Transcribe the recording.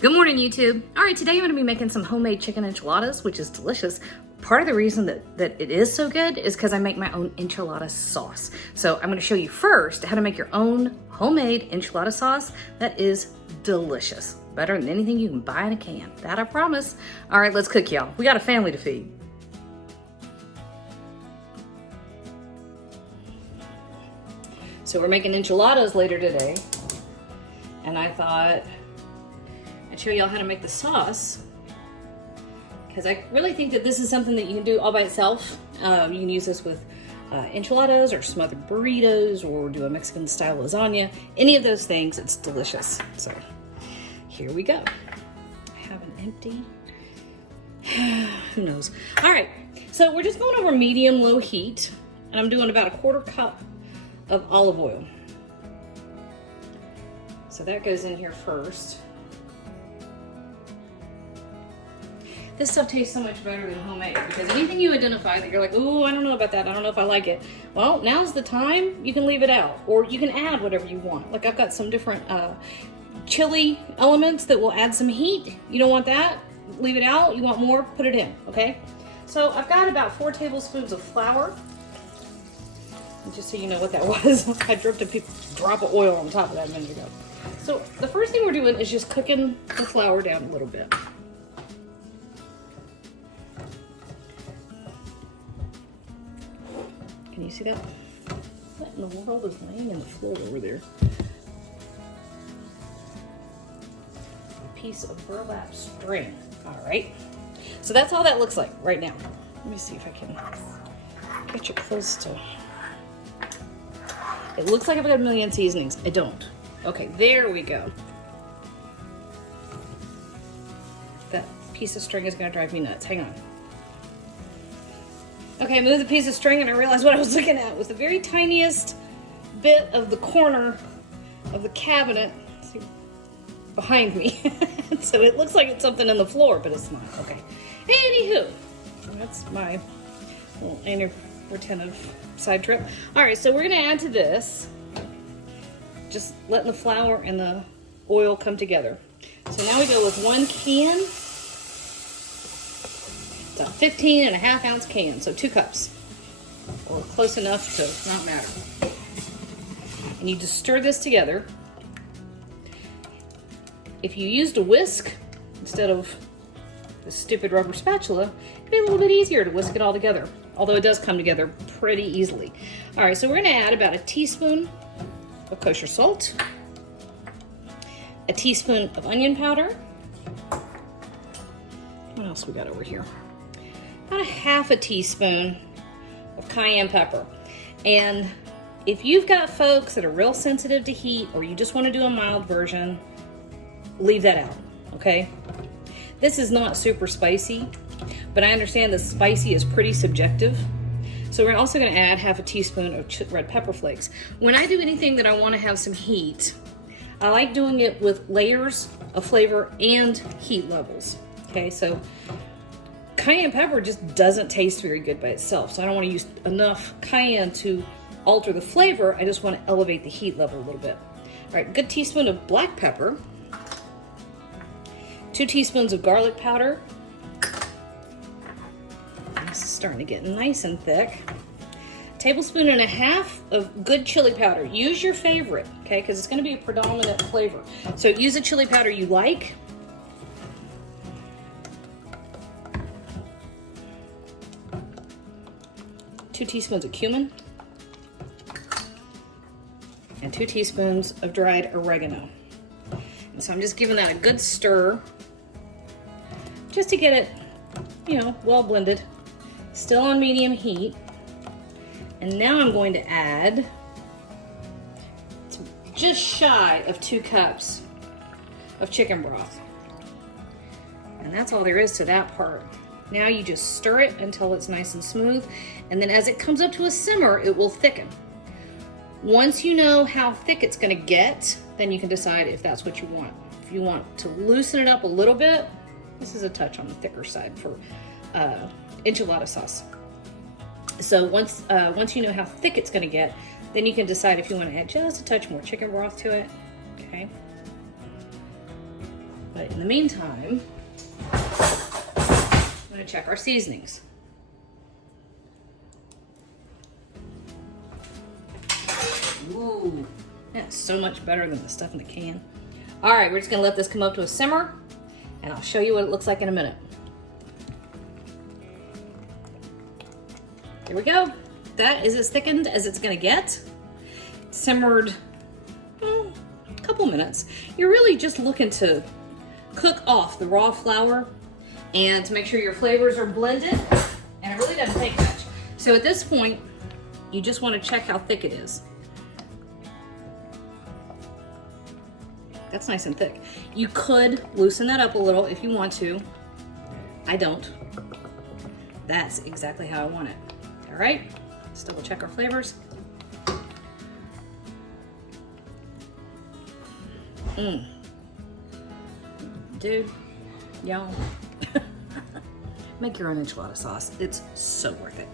Good morning, YouTube. All right, today I'm gonna be making some homemade chicken enchiladas, which is delicious. Part of the reason that it is so good is because I make my own enchilada sauce. So I'm gonna show you first how to make your own homemade enchilada sauce that is delicious. Better than anything you can buy in a can. That I promise. All right, let's cook, y'all. We got a family to feed. So we're making enchiladas later today. And I thought I'd show y'all how to make the sauce, because I really think that this is something that you can do all by itself. You can use this with enchiladas or smothered burritos or do a Mexican style lasagna. Any of those things, it's delicious. So here we go. I have an empty, who knows. All right, so we're just going over medium-low heat, and I'm doing about a 1/4 cup of olive oil. So that goes in here first. This stuff tastes so much better than homemade, because anything you identify that you're like, oh, I don't know about that, I don't know if I like it. Well, now's the time. You can leave it out, or you can add whatever you want. Like I've got some different chili elements that will add some heat. You don't want that? Leave it out. You want more? Put it in, okay? So I've got about 4 tablespoons of flour. And just so you know what that was, I dropped a drop of oil on top of that a minute ago. So the first thing we're doing is just cooking the flour down a little bit. Can you see that? What in the world is laying in the floor over there? A piece of burlap string. All right. So that's all that looks like right now. Let me see if I can get you close to. It looks like I've got a million seasonings. I don't. Okay, there we go. That piece of string is gonna drive me nuts. Hang on. Okay, I moved the piece of string and I realized what I was looking at was the very tiniest bit of the corner of the cabinet behind me. So it looks like it's something in the floor, but it's not. Okay. Anywho, that's my little inattentive side trip. All right, so we're gonna add to this, just letting the flour and the oil come together. So now we go with 1 can. It's a 15.5 ounce can, so 2 cups, or close enough to not matter. And you just stir this together. If you used a whisk instead of the stupid rubber spatula, it'd be a little bit easier to whisk it all together, although it does come together pretty easily. All right, so we're gonna add about a teaspoon of kosher salt, a teaspoon of onion powder. What else we got over here? About a 1/2 teaspoon of cayenne pepper. And if you've got folks that are real sensitive to heat, or you just want to do a mild version, leave that out, okay? This is not super spicy, but I understand that spicy is pretty subjective. So we're also going to add 1/2 teaspoon of red pepper flakes. When I do anything that I want to have some heat, I like doing it with layers of flavor and heat levels. Okay, so cayenne pepper just doesn't taste very good by itself, so I don't want to use enough cayenne to alter the flavor. I just want to elevate the heat level a little bit. All right, good teaspoon of black pepper, 2 teaspoons of garlic powder. This is starting to get nice and thick. 1.5 tablespoons of good chili powder. Use your favorite, okay, because it's going to be a predominant flavor. So use a chili powder you like. Two teaspoons of cumin. And 2 teaspoons of dried oregano. And so I'm just giving that a good stir, just to get it, well blended. Still on medium heat. And now I'm going to add just shy of 2 cups of chicken broth. And that's all there is to that part. Now you just stir it until it's nice and smooth. And then as it comes up to a simmer, it will thicken. Once you know how thick it's gonna get, then you can decide if that's what you want. If you want to loosen it up a little bit, this is a touch on the thicker side for enchilada sauce. So once you know how thick it's gonna get, then you can decide if you wanna add just a touch more chicken broth to it, okay? But in the meantime, I'm gonna check our seasonings. Ooh, that's so much better than the stuff in the can. All right, we're just gonna let this come up to a simmer, and I'll show you what it looks like in a minute. Here we go. That is as thickened as it's gonna get. Simmered a couple minutes. You're really just looking to cook off the raw flour and to make sure your flavors are blended, and it really doesn't take much. So at this point, you just wanna check how thick it is. That's nice and thick. You could loosen that up a little if you want to. I don't. That's exactly how I want it. All right, let's double check our flavors. Dude, y'all, make your own enchilada sauce. It's so worth it.